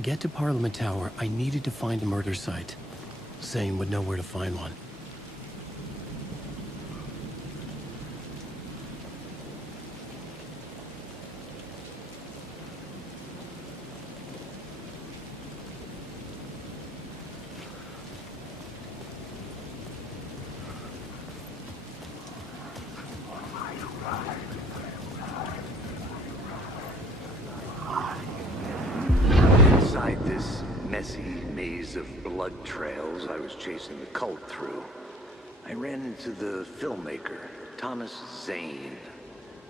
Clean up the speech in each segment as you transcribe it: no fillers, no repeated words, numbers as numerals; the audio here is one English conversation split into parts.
To get to Parliament Tower, I needed to find a murder site. Zane would know where to find one. Inside this messy maze of blood trails I was chasing the cult through, I ran into the filmmaker, Thomas Zane,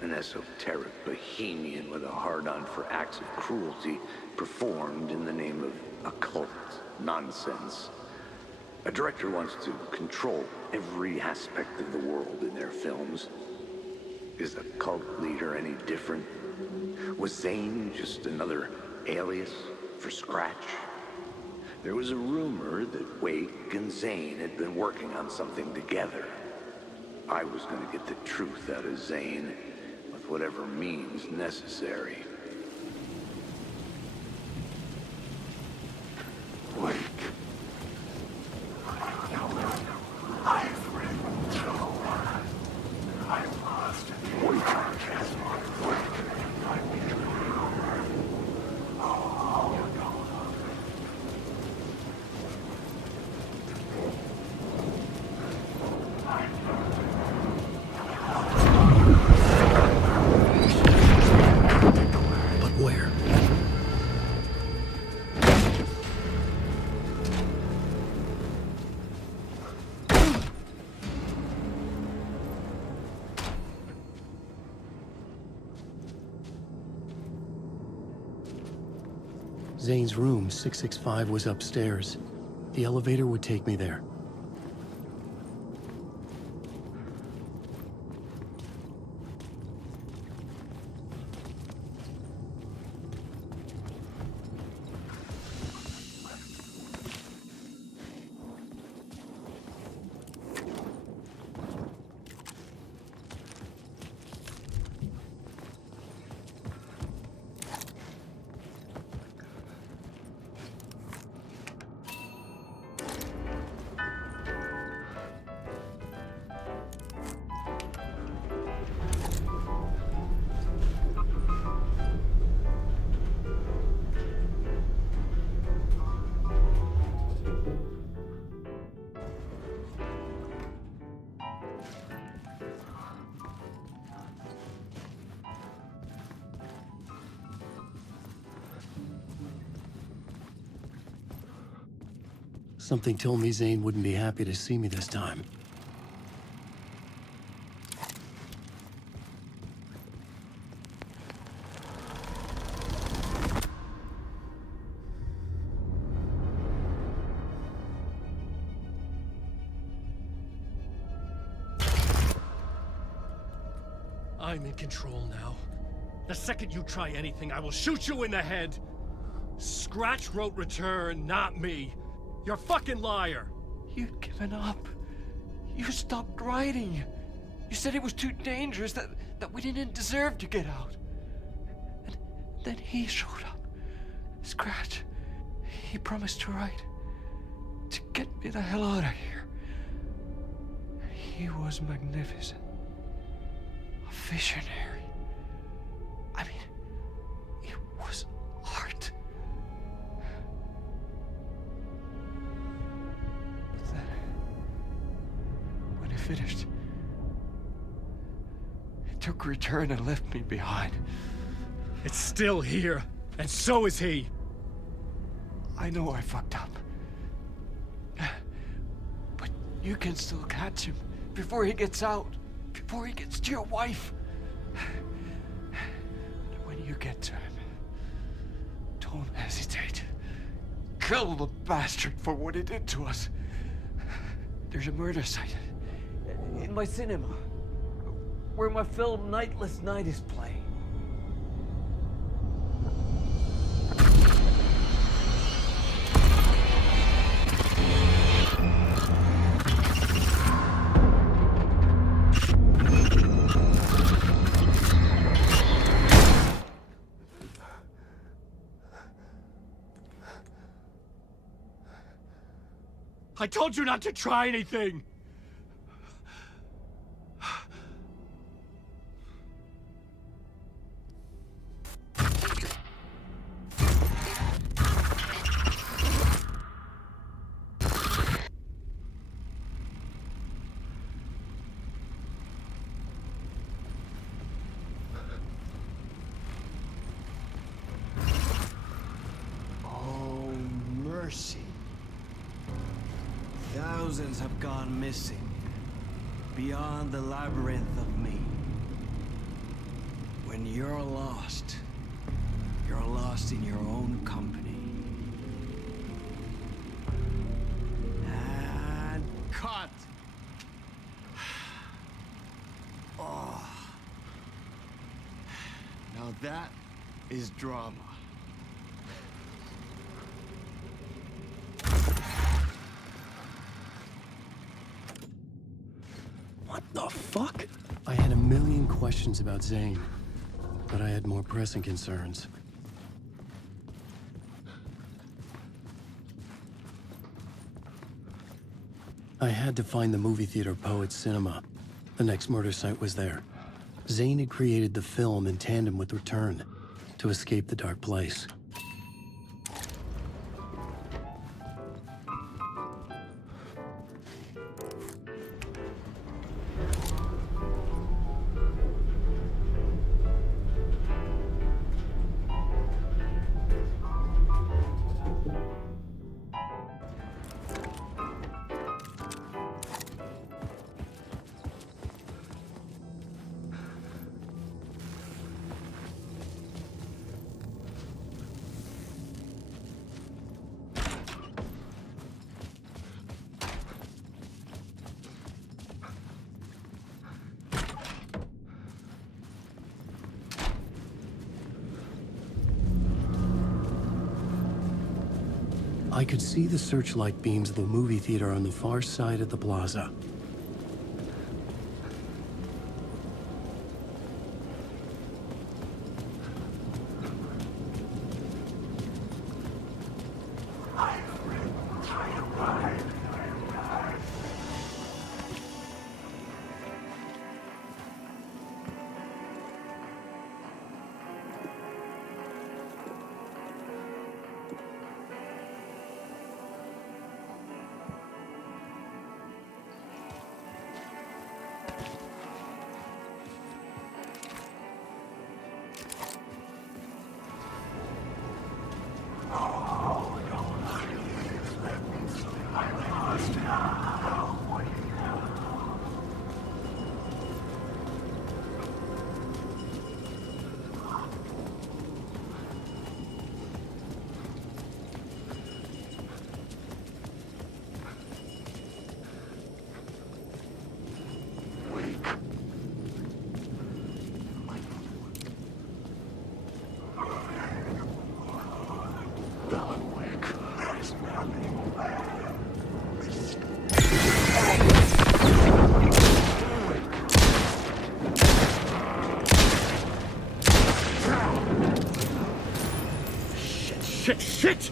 an esoteric bohemian with a hard-on for acts of cruelty performed in the name of occult nonsense. A director wants to control every aspect of the world in their films. Is the cult leader any different? Was Zane just another alias for Scratch? There was a rumor that Wake and Zane had been working on something together. I was going to get the truth out of Zane with whatever means necessary. Wake. I've ridden through. I'm lost. Wake. But where? Zane's room, 665, was upstairs. The elevator would take me there. Something told me Zane wouldn't be happy to see me this time. I'm in control now. The second you try anything, I will shoot you in the head. Scratch wrote return, not me. You're a fucking liar. You'd given up. You stopped writing. You said it was too dangerous, that we didn't deserve to get out. And then he showed up. Scratch. He promised to write. To get me the hell out of here. He was magnificent. A visionary. I mean, it was art. But then, when it finished, it took return and left me behind. It's still here, and so is he. I know I fucked up. But you can still catch him before he gets out, before he gets to your wife. And when you get to him, don't hesitate. Kill the bastard for what he did to us. There's a murder site in my cinema where my film Nightless Night is playing. I told you not to try anything! Oh, mercy. Thousands have gone missing, beyond the labyrinth of me. When you're lost in your own company. And cut! Oh. Now that is drama. What the fuck? I had a million questions about Zane, but I had more pressing concerns. I had to find the movie theater Poet Cinema. The next murder site was there. Zane had created the film in tandem with Return to escape the dark place. I could see the searchlight beams of the movie theater on the far side of the plaza. Shit!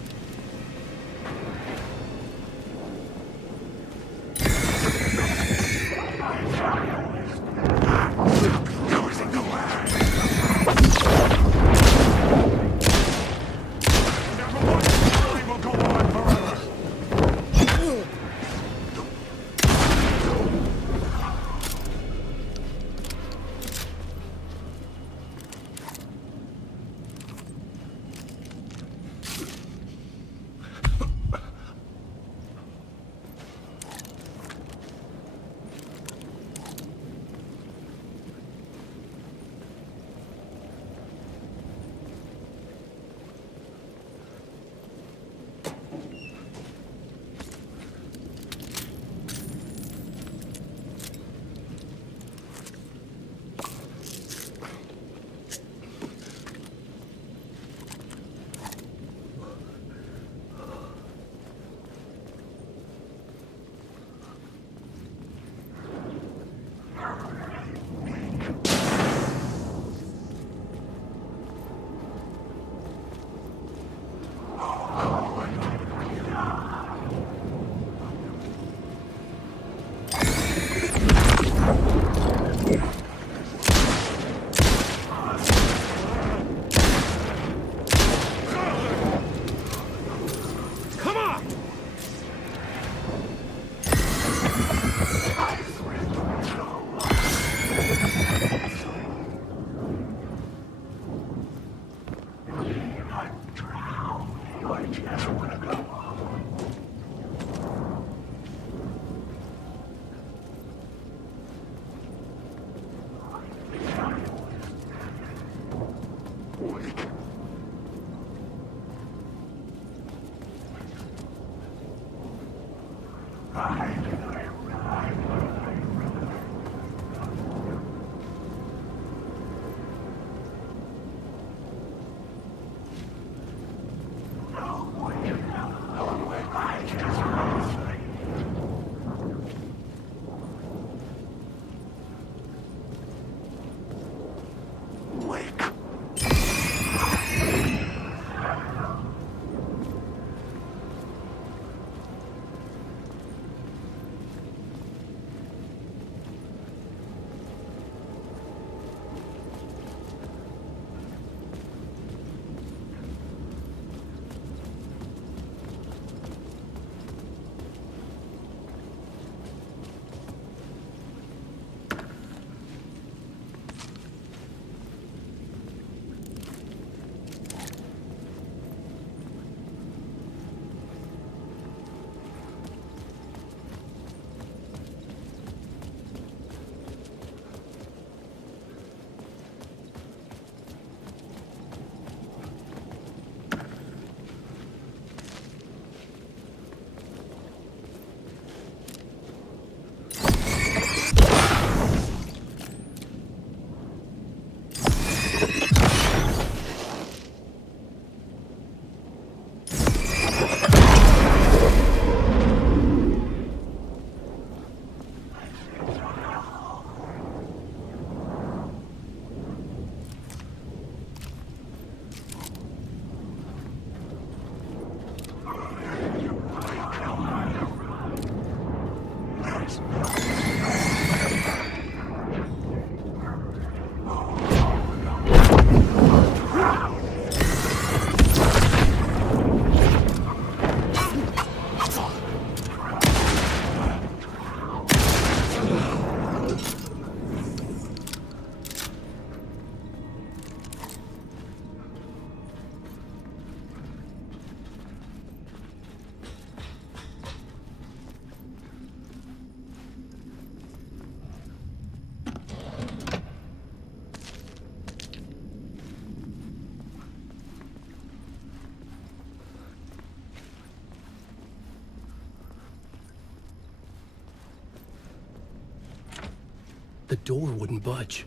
The door wouldn't budge.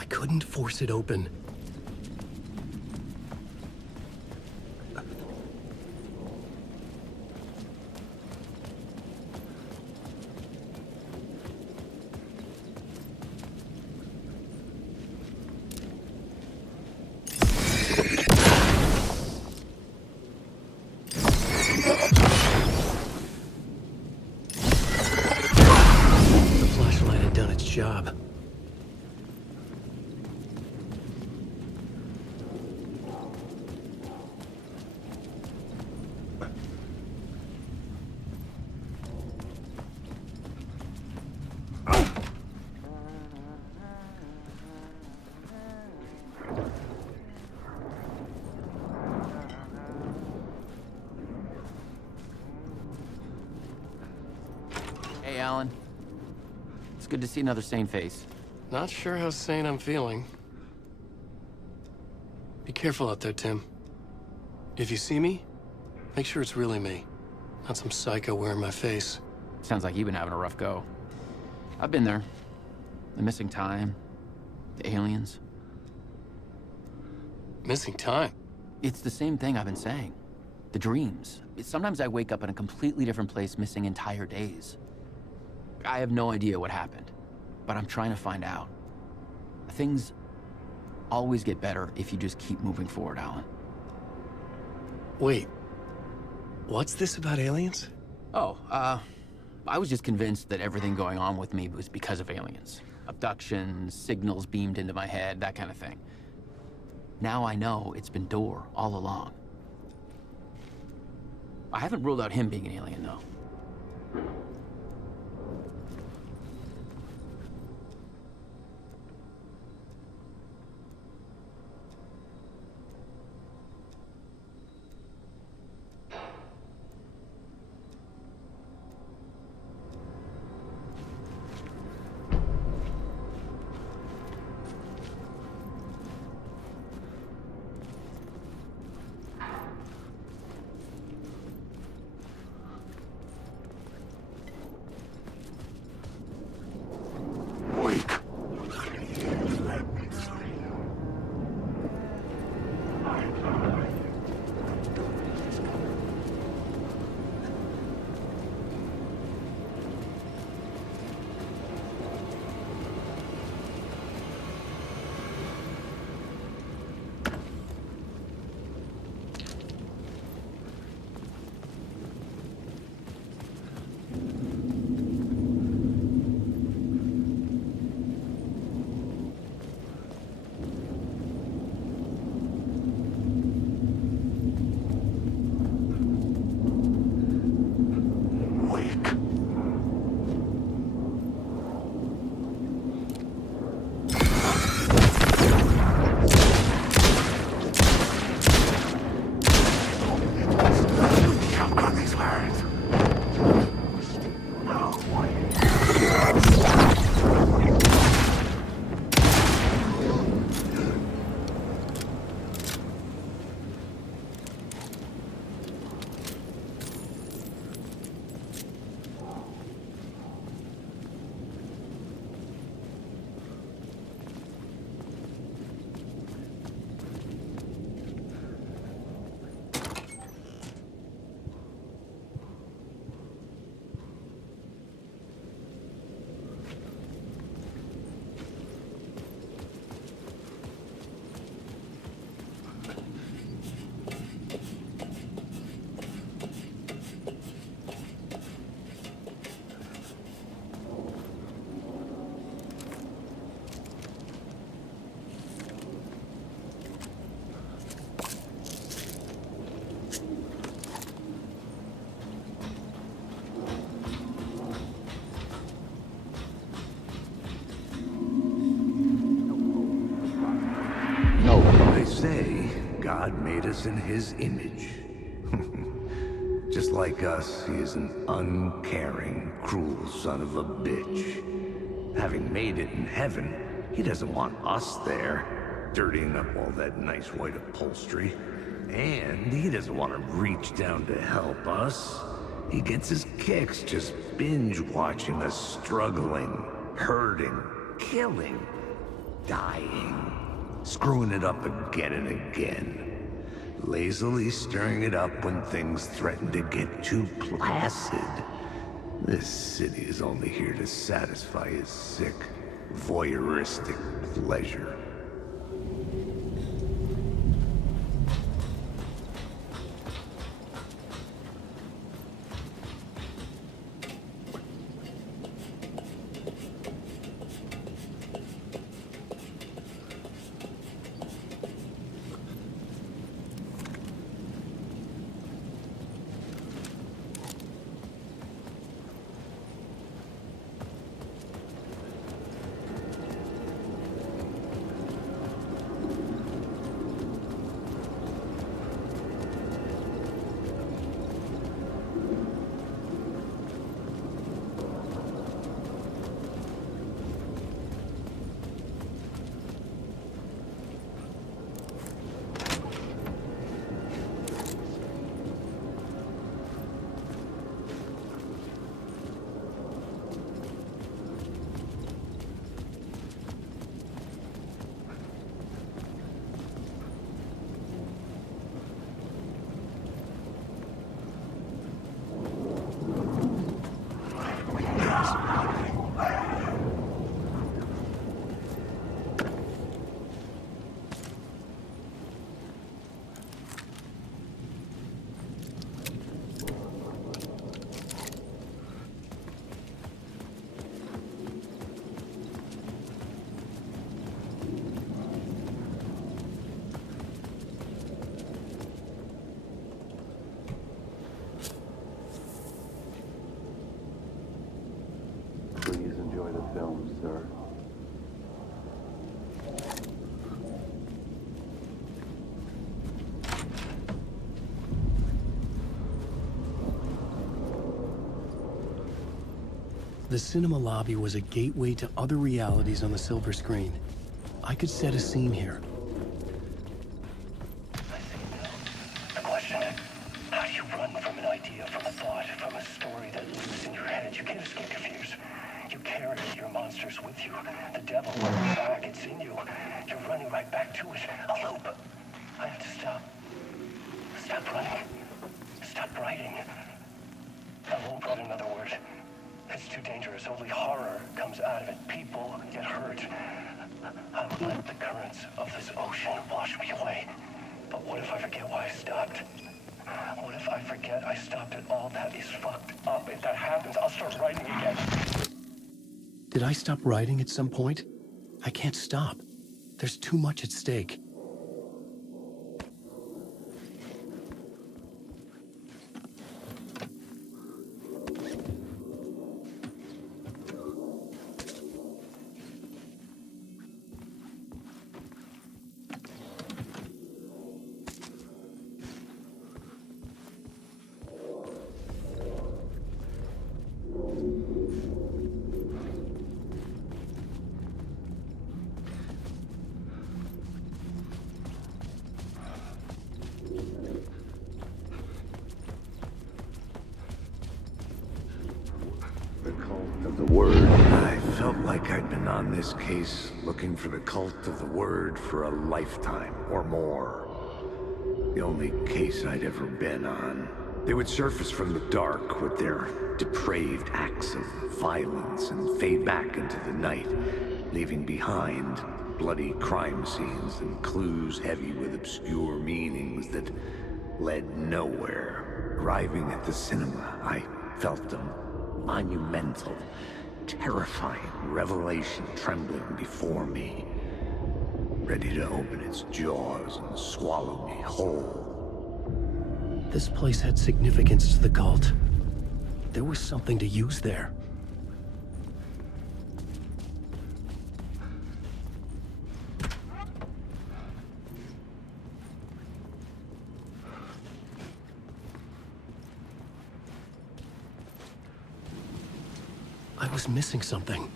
I couldn't force it open. The flashlight had done its job. Hey, Alan. It's good to see another sane face. Not sure how sane I'm feeling. Be careful out there, Tim. If you see me, make sure it's really me, not some psycho wearing my face. Sounds like you've been having a rough go. I've been there. The missing time, the aliens. Missing time? It's the same thing I've been saying. The dreams. Sometimes I wake up in a completely different place, missing entire days. I have no idea what happened, but I'm trying to find out. Things always get better if you just keep moving forward, Alan. Wait. What's this about aliens? Oh, I was just convinced that everything going on with me was because of aliens. Abductions, signals beamed into my head, that kind of thing. Now I know it's been Door all along. I haven't ruled out him being an alien, though. Wake. Let me free you. I die. Wake. Jump on these words. No way. They say God made us in his image. Just like us, he is an uncaring, cruel son of a bitch. Having made it in heaven, he doesn't want us there, dirtying up all that nice white upholstery. And he doesn't want to reach down to help us. He gets his kicks just binge-watching us struggling, hurting, killing, dying, screwing it up again and again. Lazily stirring it up when things threaten to get too placid. This city is only here to satisfy his sick, voyeuristic pleasure. The cinema lobby was a gateway to other realities on the silver screen. I could set a scene here. The question, how do you run from an idea, from a thought, from a story that lives in your head? You can't escape your fears. You carry your monsters with you. The devil, running back, it's in you. You're running right back to it. A loop. I have to stop. Stop running. Stop writing. I won't write another word. It's too dangerous. Only horror comes out of it. People get hurt. I'll let the currents of this ocean wash me away. But what if I forget why I stopped? What if I forget I stopped at all? That is fucked up. If that happens, I'll start writing again. Did I stop writing at some point? I can't stop. There's too much at stake. The cult of the word. I felt like I'd been on this case looking for the cult of the word for a lifetime or more. The only case I'd ever been on. They would surface from the dark with their depraved acts of violence and fade back into the night, leaving behind bloody crime scenes and clues heavy with obscure meanings that led nowhere. Arriving at the cinema, I felt a monumental, terrifying revelation trembling before me, ready to open its jaws and swallow me whole. This place had significance to the cult. There was something to use there. I was missing something.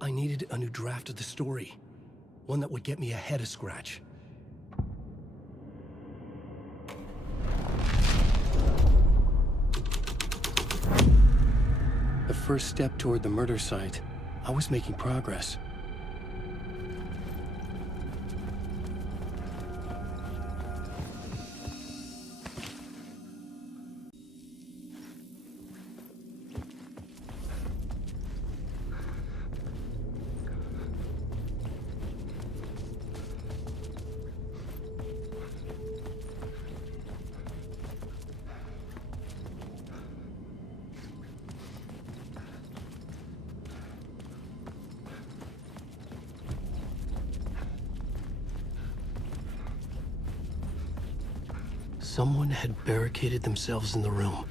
I needed a new draft of the story. One that would get me ahead of Scratch. The first step toward the murder site. I was making progress. Someone had barricaded themselves in the room.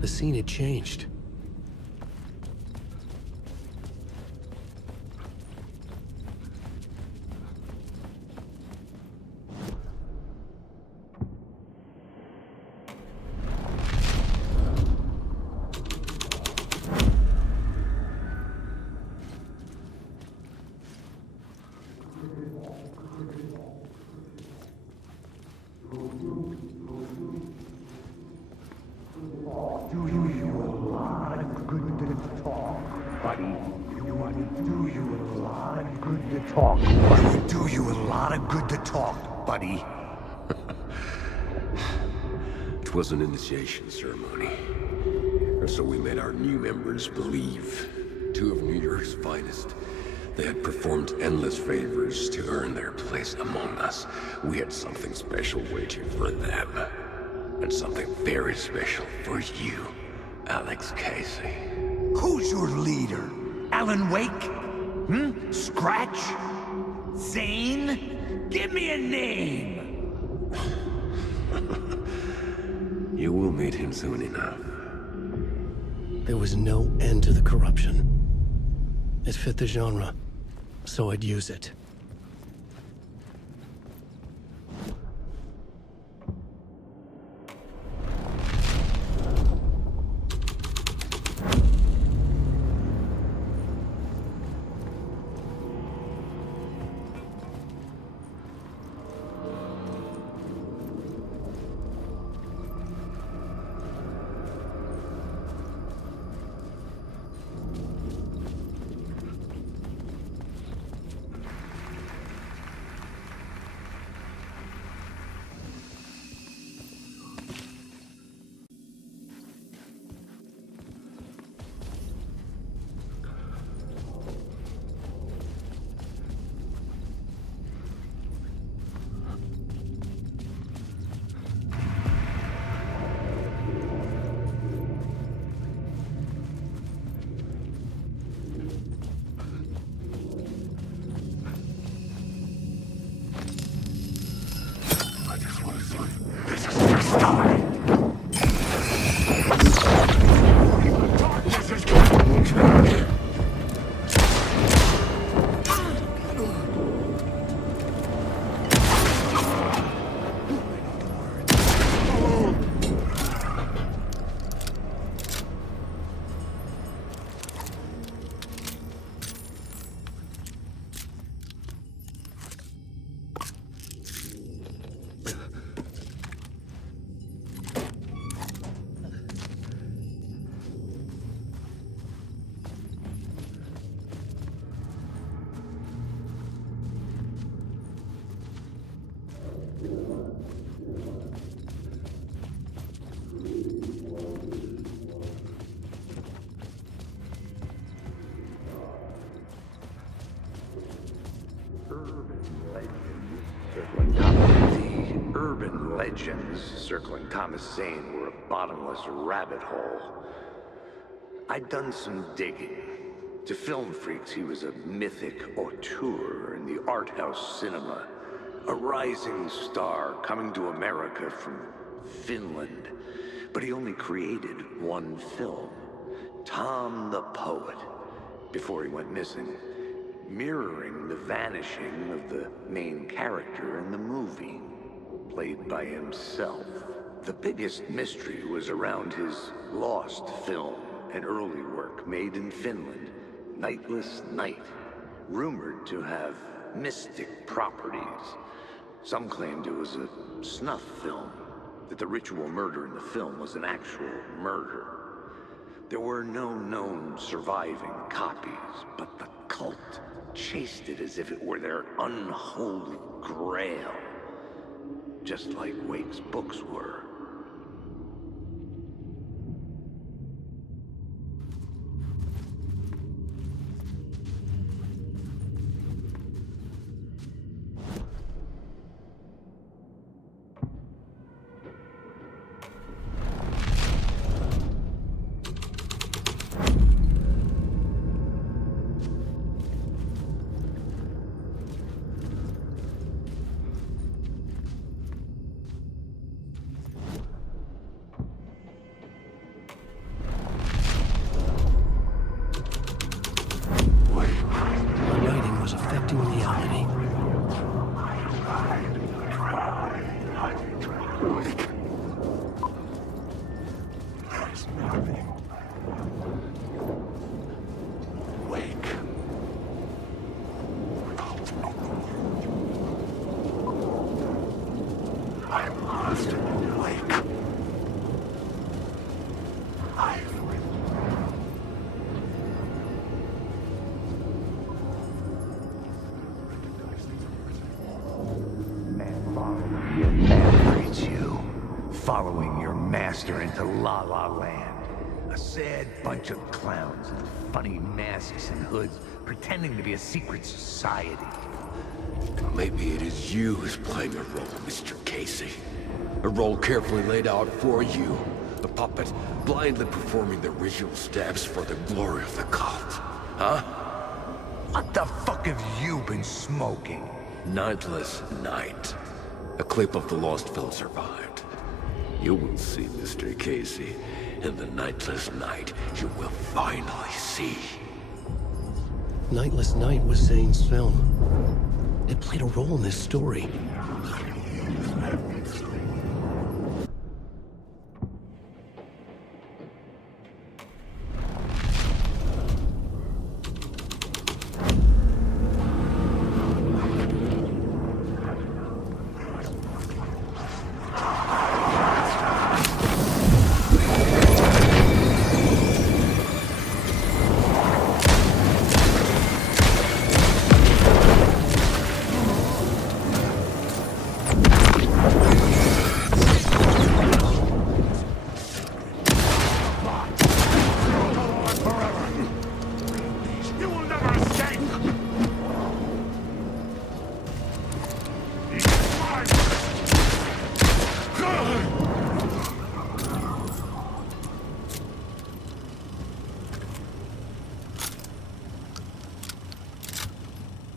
The scene had changed. Do you a lot of good to talk, buddy. It was an initiation ceremony. Or so we made our new members believe. Two of New York's finest. They had performed endless favors to earn their place among us. We had something special waiting for them. And something very special for you, Alex Casey. Who's your leader? Alan Wake? Scratch? Zane? Give me a name! You will meet him soon enough. There was no end to the corruption. It fit the genre, so I'd use it. Urban legends circling Thomas Zane were a bottomless rabbit hole. I'd done some digging. To film freaks, he was a mythic auteur in the art house cinema. A rising star coming to America from Finland. But he only created one film, Tom the Poet, before he went missing, mirroring the vanishing of the main character in the movie, played by himself. The biggest mystery was around his lost film, an early work made in Finland, Nightless Night, rumored to have mystic properties. Some claimed it was a snuff film, that the ritual murder in the film was an actual murder. There were no known surviving copies, but the cult chased it as if it were their unholy grail, just like Wake's books were. There's nothing. Wake. I'm lost in the lake. Look at you, following your master into La La Land. A sad bunch of clowns in funny masks and hoods, pretending to be a secret society. Maybe it is you who's playing a role, Mr. Casey. A role carefully laid out for you. A puppet blindly performing the ritual steps for the glory of the cult. Huh? What the fuck have you been smoking? Nightless Night. A clip of the lost film survived. You will see, Mr. Casey. In the Nightless Night, you will finally see. Nightless Night was Zane's film. It played a role in this story.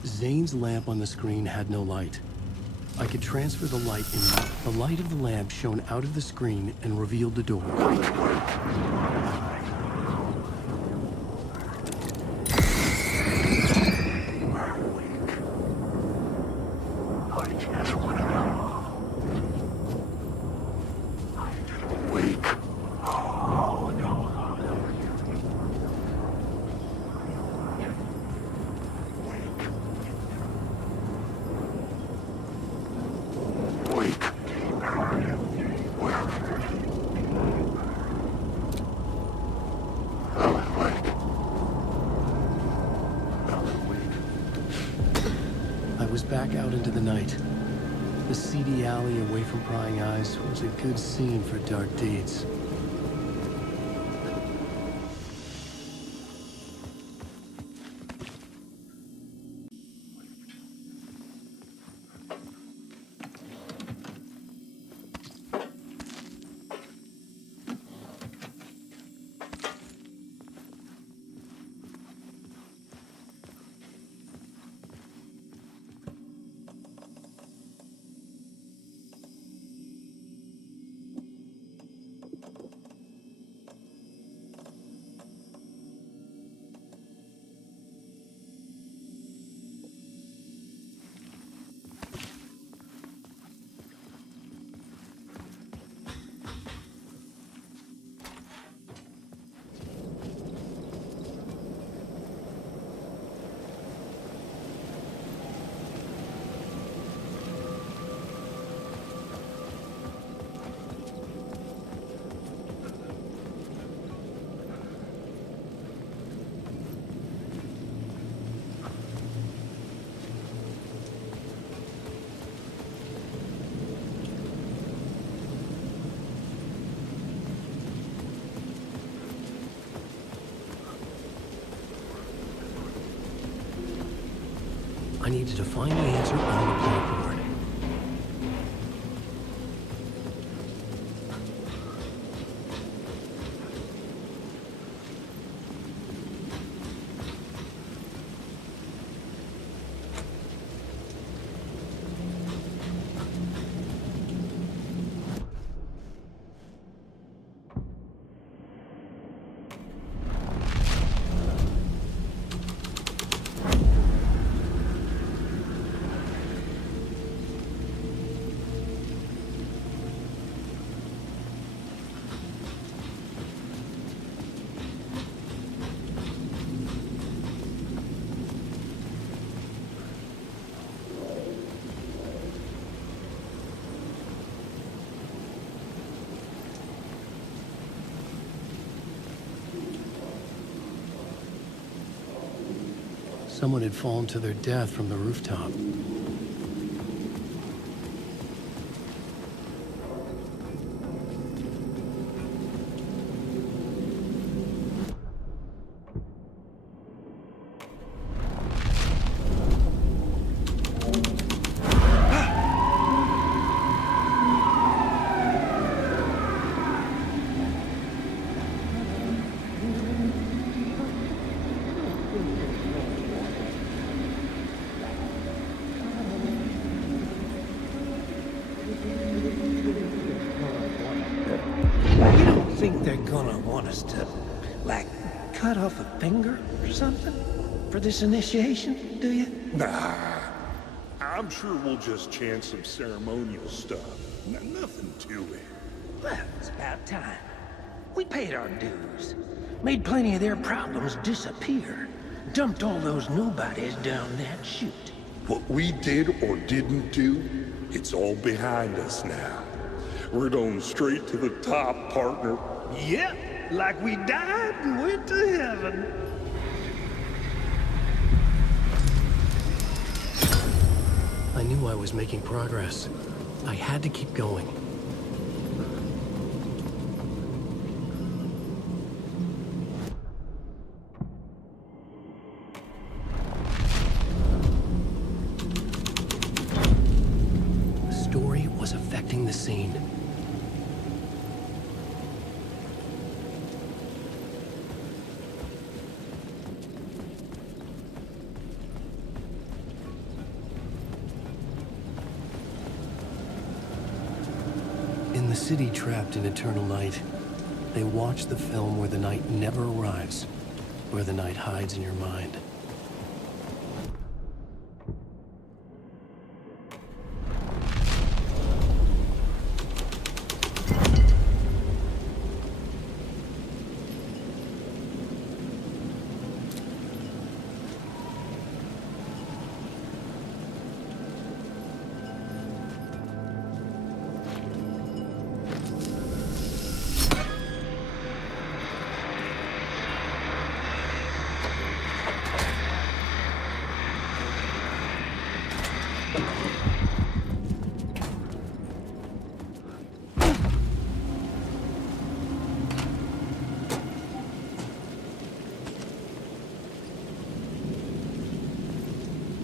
Zane's lamp on the screen had no light. I could transfer the light in. The light of the lamp shone out of the screen and revealed the door. I was back out into the night. The seedy alley away from prying eyes was a good scene for dark deeds. I needed to find the answer on the blackboard. Someone had fallen to their death from the rooftop. You don't think they're gonna want us to, like, cut off a finger or something for this initiation, do you? Nah, I'm sure we'll just chant some ceremonial stuff. Nothing to it. Well, it's about time. We paid our dues. Made plenty of their problems disappear. Dumped all those nobodies down that chute. What we did or didn't do, it's all behind us now. We're going straight to the top, partner. Yep, like we died and went to heaven. I knew I was making progress. I had to keep going. The story was affecting the scene. In the city trapped in eternal night, they watch the film where the night never arrives, where the night hides in your mind.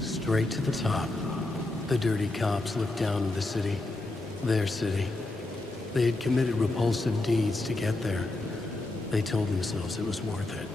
Straight to the top. The dirty cops looked down on the city. Their city. They had committed repulsive deeds to get there. They told themselves it was worth it.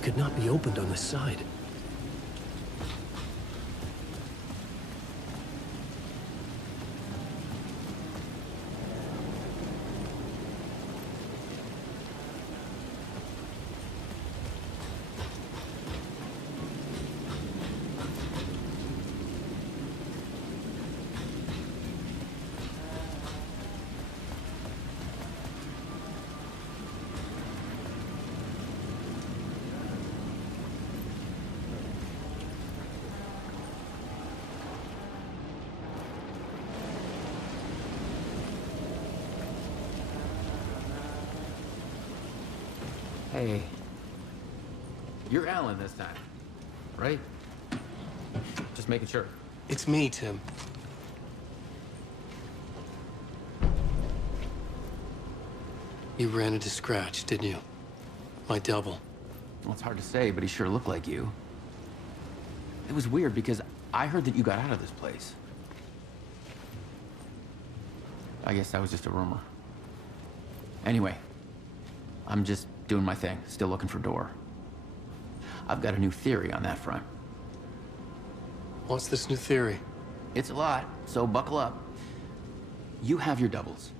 It could not be opened on the side. Hey. You're Alan this time, right? Just making sure. It's me, Tim. You ran into Scratch, didn't you? My double. Well, it's hard to say, but he sure looked like you. It was weird because I heard that you got out of this place. I guess that was just a rumor. Anyway, I'm just doing my thing, still looking for Door. I've got a new theory on that front. What's this new theory? It's a lot, so buckle up. You have your doubles,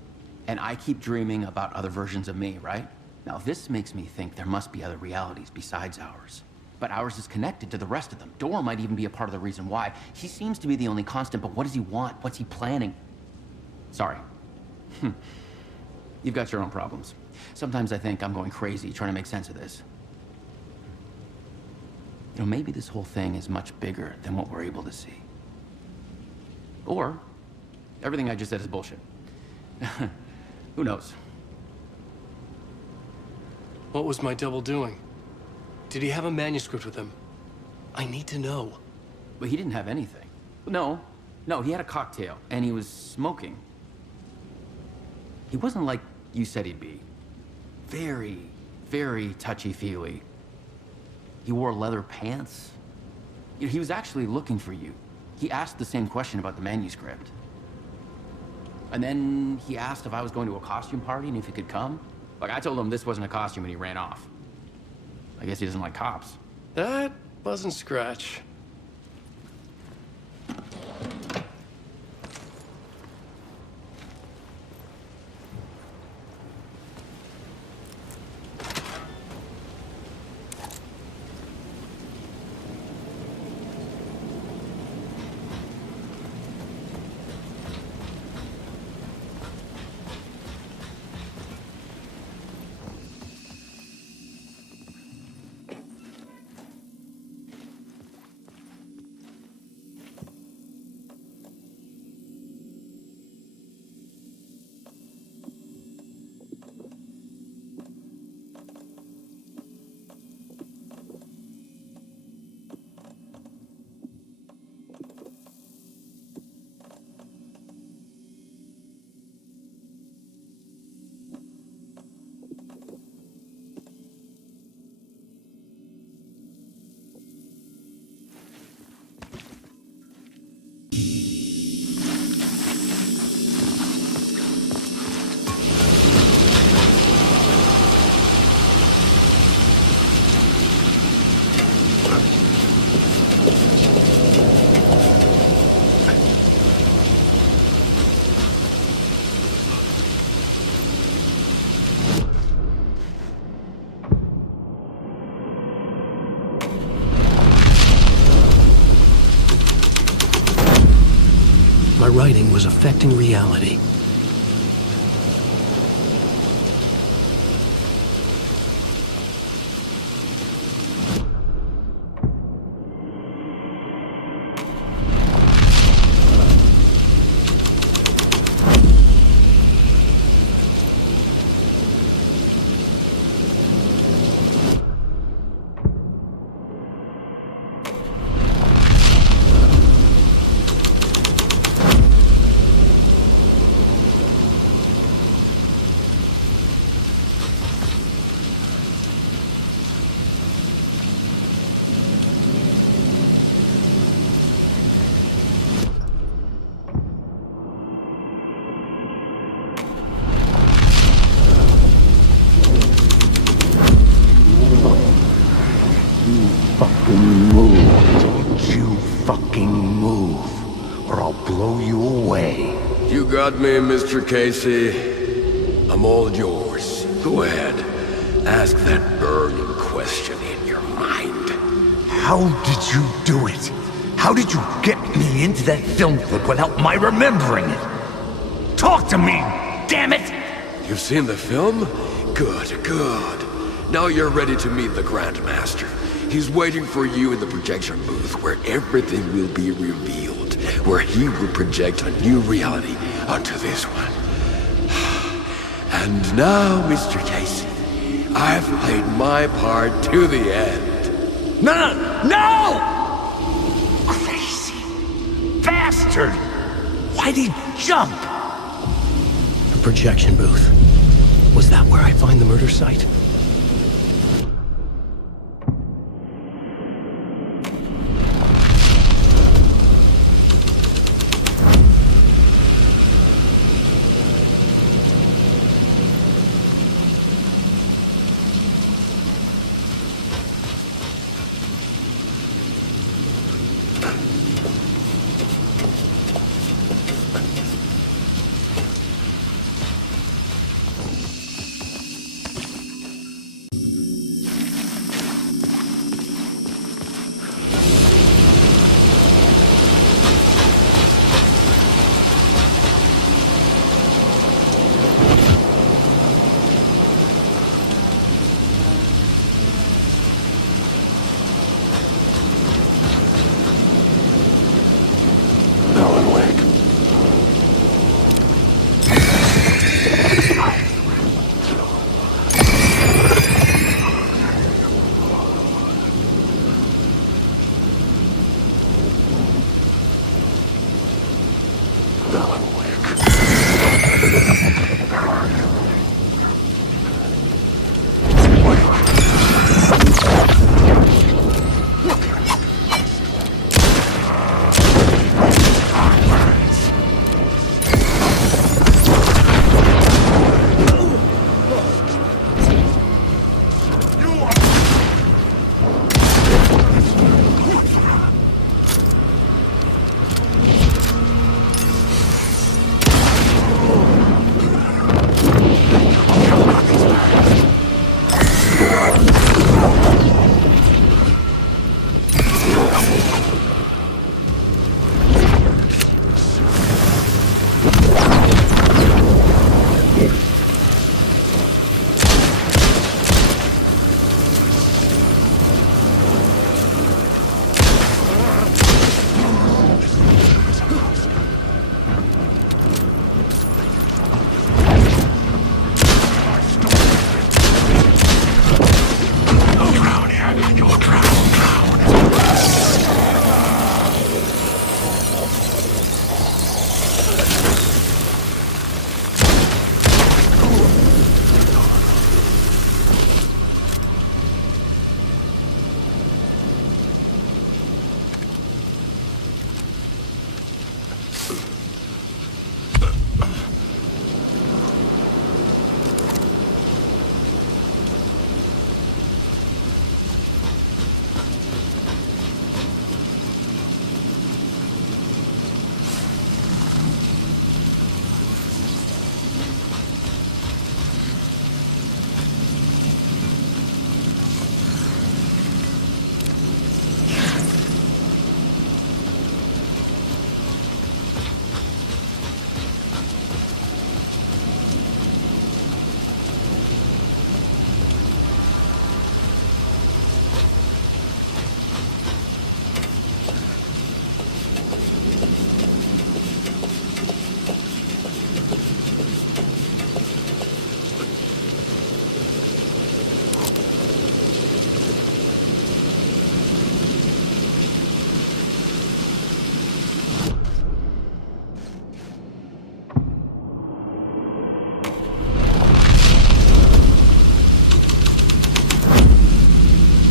and I keep dreaming about other versions of me, right? Now, this makes me think there must be other realities besides ours. But ours is connected to the rest of them. Door might even be a part of the reason why. He seems to be the only constant, but what does he want? What's he planning? Sorry. You've got your own problems. Sometimes I think I'm going crazy trying to make sense of this. You know, maybe this whole thing is much bigger than what we're able to see. Or, everything I just said is bullshit. Who knows? What was my double doing? Did he have a manuscript with him? I need to know. But he didn't have anything. No, he had a cocktail, and he was smoking. He wasn't like you said he'd be. Very, very touchy-feely. He wore leather pants. You know, he was actually looking for you. He asked the same question about the manuscript. And then he asked if I was going to a costume party and if he could come. Like, I told him this wasn't a costume and he ran off. I guess he doesn't like cops. That wasn't Scratch. My writing was affecting reality. you away. You got me, Mr. Casey. I'm all yours. Go ahead. Ask that burning question in your mind. How did you do it? How did you get me into that film clip without my remembering it? Talk to me, damn it! You've seen the film? Good, good. Now you're ready to meet the Grandmaster. He's waiting for you in the projection booth where everything will be revealed, where he will project a new reality onto this one. And now, Mr. Casey, I've played my part to the end. No! Crazy bastard! Why'd he jump? The projection booth. Was that where I find the murder site?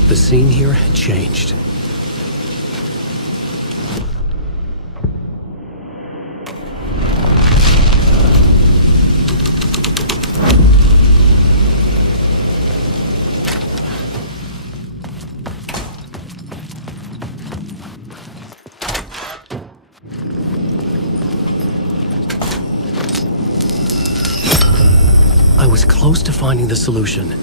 The scene here had changed. I was close to finding the solution.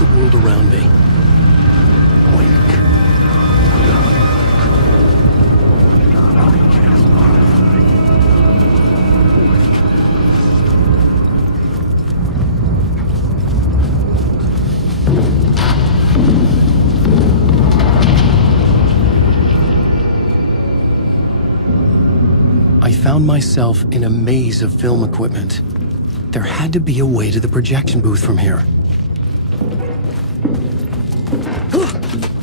the world around me. Wake. I found myself in a maze of film equipment. There had to be a way to the projection booth from here.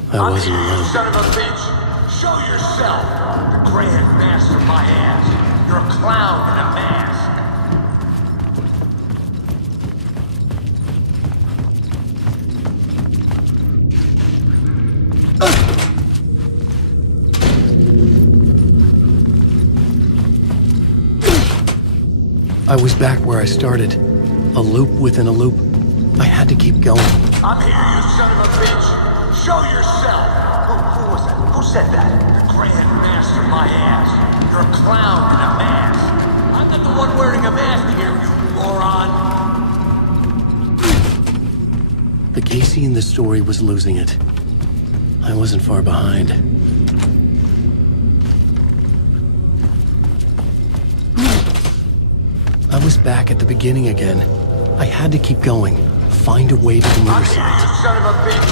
I wasn't alone. Son of a bitch! Show yourself! The Grand Master my ass! You're a clown in a mask! I was back where I started. A loop within a loop. I had to keep going. I'm here, you son of a bitch! Show yourself! Who was that? Who said that? The Grand Master my ass! You're a clown in a mask! I'm not the one wearing a mask here, you moron! The Casey in the story was losing it. I wasn't far behind. I was back at the beginning again. I had to keep going. Find a way to the murder I'm here, site. you son of a bitch!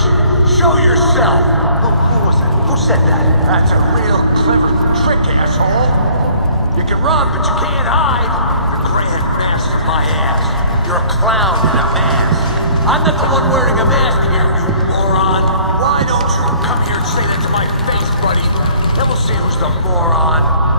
Show yourself! Who was that? Who said that? That's a real clever trick, asshole! You can run, but you can't hide! The Grand Master my ass! You're a clown in a mask! I'm not the one wearing a mask here, you moron! Why don't you come here and say that to my face, buddy? Then we'll see who's the moron!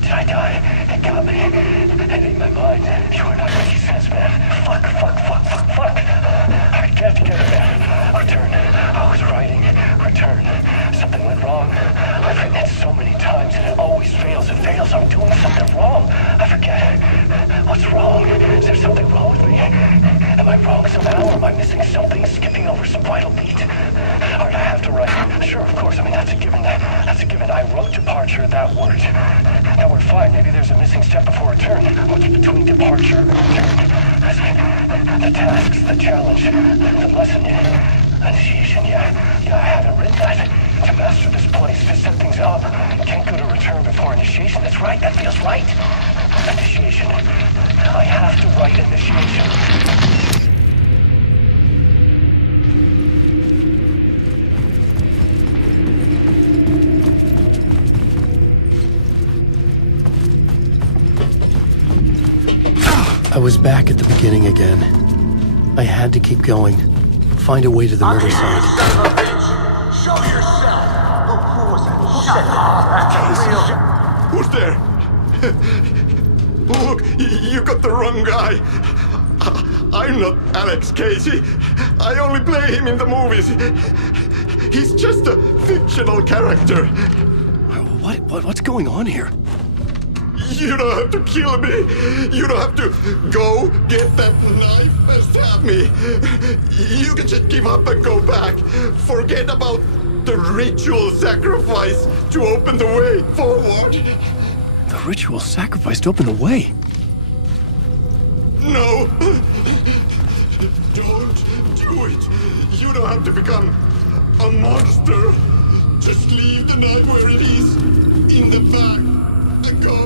Did I die? It got me. It ate my mind. You are not making sense, man. Fuck. I can't get it, man. Return. I was writing. Return. Something went wrong. I've written it so many times and it always fails. It fails. I'm doing something wrong. I forget. What's wrong? Is there something wrong with me? Am I wrong somehow? Or am I missing something? Skipping over some vital beat? Alright, I have to write. Sure, of course. I mean, that's a given. That's a given. I wrote departure, that word. Now we're fine. Maybe there's a missing step before return. What's between departure and return? The tasks, the challenge, the lesson, initiation. Yeah, I haven't written that. To master this place, to set things up. Can't go to return before initiation. That's right. That feels right. Initiation. I have to write initiation. I was back at the beginning again. I had to keep going. Find a way to the murder site. Son of a bitch! Show yourself! Who was that? Who said that? That's a real... Who's there? Look, you got the wrong guy. I'm not Alex Casey. I only play him in the movies. He's just a fictional character. What's going on here? You don't have to kill me. You don't have to go get that knife and stab me. You can just give up and go back. Forget about the ritual sacrifice to open the way forward. The ritual sacrifice to open the way? No. Don't do it. You don't have to become a monster. Just leave the knife where it is, in the back, and go.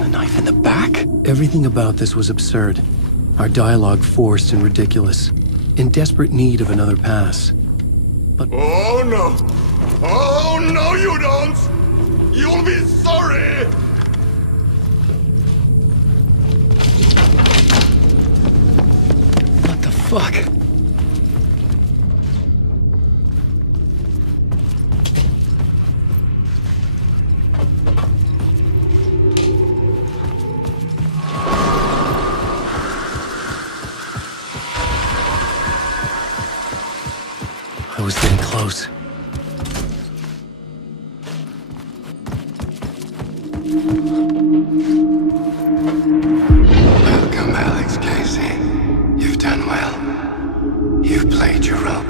A knife in the back? Everything about this was absurd. Our dialogue forced and ridiculous. In desperate need of another pass. But... Oh no! Oh no, you don't! You'll be sorry! What the fuck? I was getting close. Welcome, Alex Casey. You've done well. You've played your role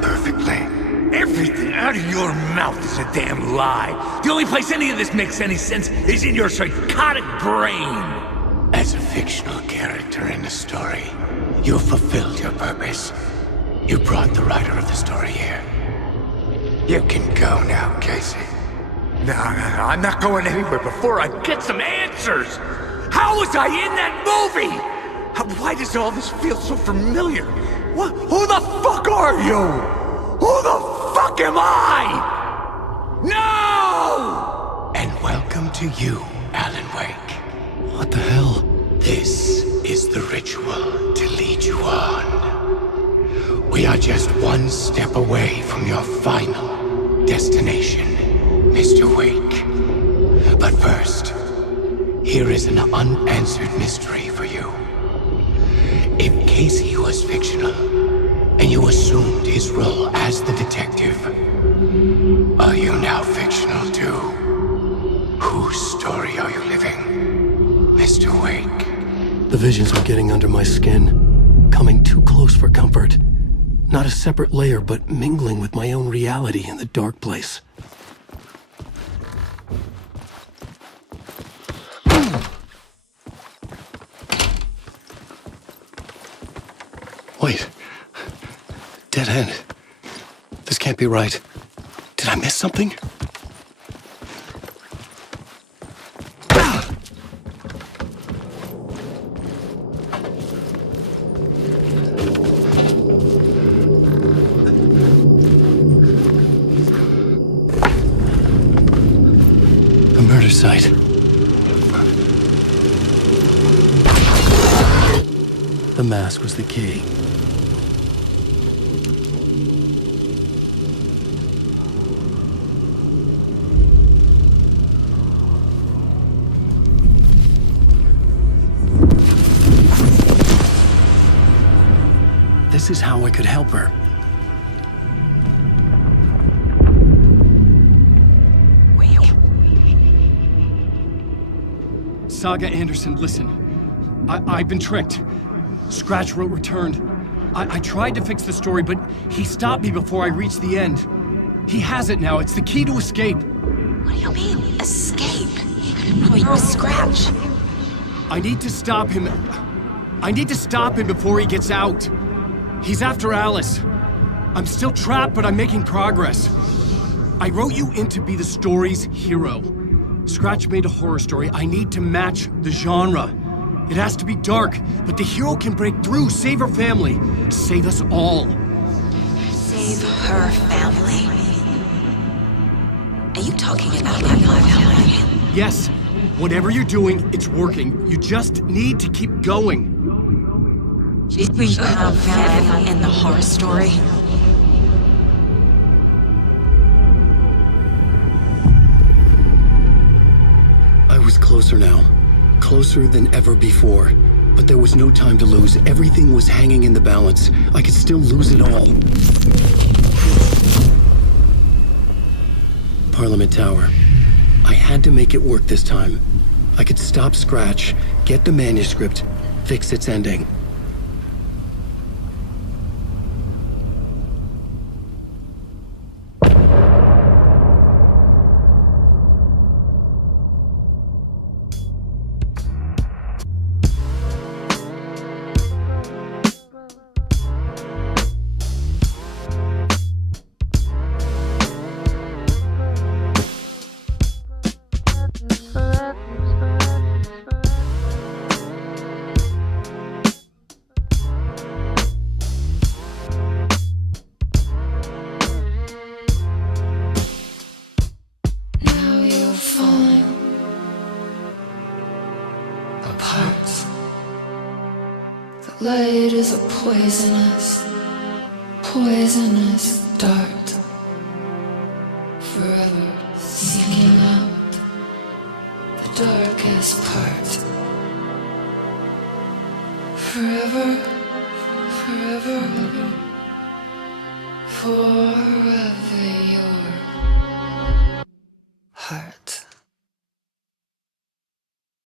Everything out of your mouth is a damn lie. The only place any of this makes any sense is in your psychotic brain. As a fictional character in the story, you fulfilled your purpose. You brought the writer of the story here. You can go now, Casey. No, I'm not going anywhere before I get some answers. How was I in that movie? Why does all this feel so familiar? Who the fuck are you? Who the fuck am I? No! And welcome to you, Alan Wake. What the hell? This is the ritual to lead you on. We are just one step away from your final destination, Mr. Wake. But first, here is an unanswered mystery for you. If Casey was fictional, and you assumed his role as the detective, are you now fictional too? Whose story are you living, Mr. Wake? The visions were getting under my skin, coming too close for comfort. Not a separate layer, but mingling with my own reality in the dark place. Wait. Dead end. This can't be right. Did I miss something? A murder site. The mask was the key. This is how I could help her. Saga Anderson, listen. I've been tricked. Scratch wrote returned. I tried to fix the story, but he stopped me before I reached the end. He has it now. It's the key to escape. What do you mean, escape? Probably with Scratch. I need to stop him. I need to stop him before he gets out. He's after Alice. I'm still trapped, but I'm making progress. I wrote you in to be the story's hero. Scratch made a horror story. I need to match the genre. It has to be dark, but the hero can break through, save her family, save us all. Save her family? Are you talking about my family? Yes. Whatever you're doing, it's working. You just need to keep going. Did we have family in the horror story? I was closer now. Closer than ever before. But there was no time to lose. Everything was hanging in the balance. I could still lose it all. Parliament Tower. I had to make it work this time. I could stop Scratch, get the manuscript, fix its ending. Light is a poisonous, poisonous dart, forever seeking out the darkest part. Forever, forever, forever your heart.